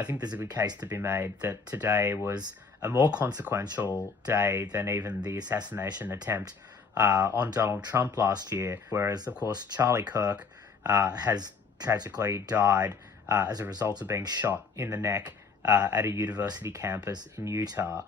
I think there's a good case to be made that today was a more consequential day than even the assassination attempt on Donald Trump last year, whereas, of course, Charlie Kirk has tragically died as a result of being shot in the neck at a university campus in Utah.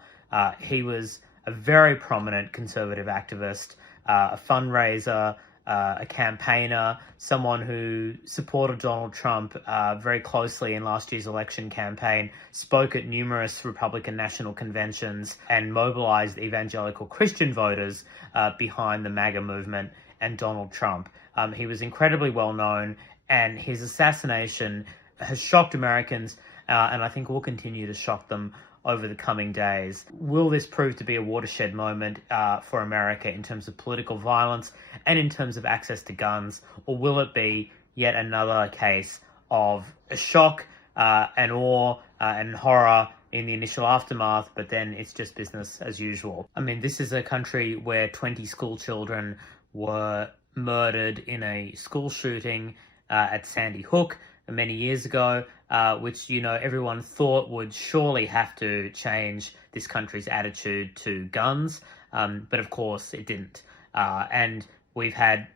He was a very prominent conservative activist, a fundraiser, a campaigner, someone who supported Donald Trump very closely in last year's election campaign, spoke at numerous Republican national conventions, and mobilized evangelical Christian voters behind the MAGA movement and Donald Trump. He was incredibly well known, and his assassination has shocked Americans, and I think will continue to shock them over the coming days. Will this prove to be a watershed moment for America in terms of political violence and in terms of access to guns, or will it be yet another case of a shock and awe and horror in the initial aftermath, but then it's just business as usual? I mean, this is a country where 20 school children were murdered in a school shooting at Sandy Hook many years ago, which, everyone thought would surely have to change this country's attitude to guns. But of course it didn't. And we've had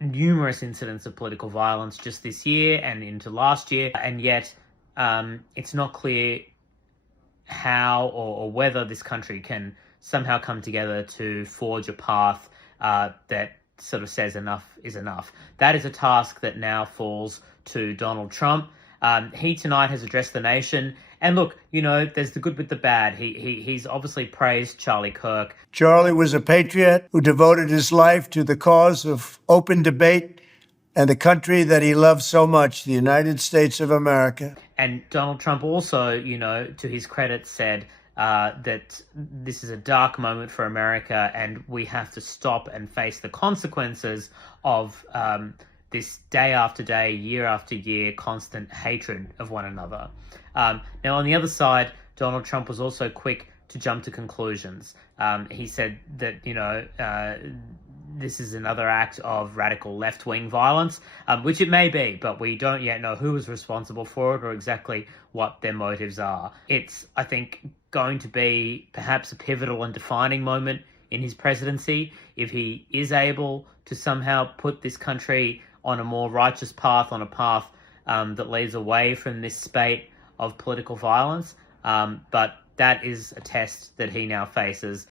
numerous incidents of political violence just this year and into last year. And yet it's not clear how or whether this country can somehow come together to forge a path that sort of says enough is enough. That is a task that now falls to Donald Trump. He tonight has addressed the nation. And look, there's the good with the bad. He's obviously praised Charlie Kirk. Charlie was a patriot who devoted his life to the cause of open debate and the country that he loved so much, the United States of America. And Donald Trump also, to his credit, said that this is a dark moment for America and we have to stop and face the consequences of this day after day, year after year, constant hatred of one another. Now, on the other side, Donald Trump was also quick to jump to conclusions. He said that, this is another act of radical left-wing violence, which it may be, but we don't yet know who is responsible for it or exactly what their motives are. It's, I think, going to be perhaps a pivotal and defining moment in his presidency if he is able to somehow put this country on a more righteous path, on a path that leads away from this spate of political violence. But that is a test that he now faces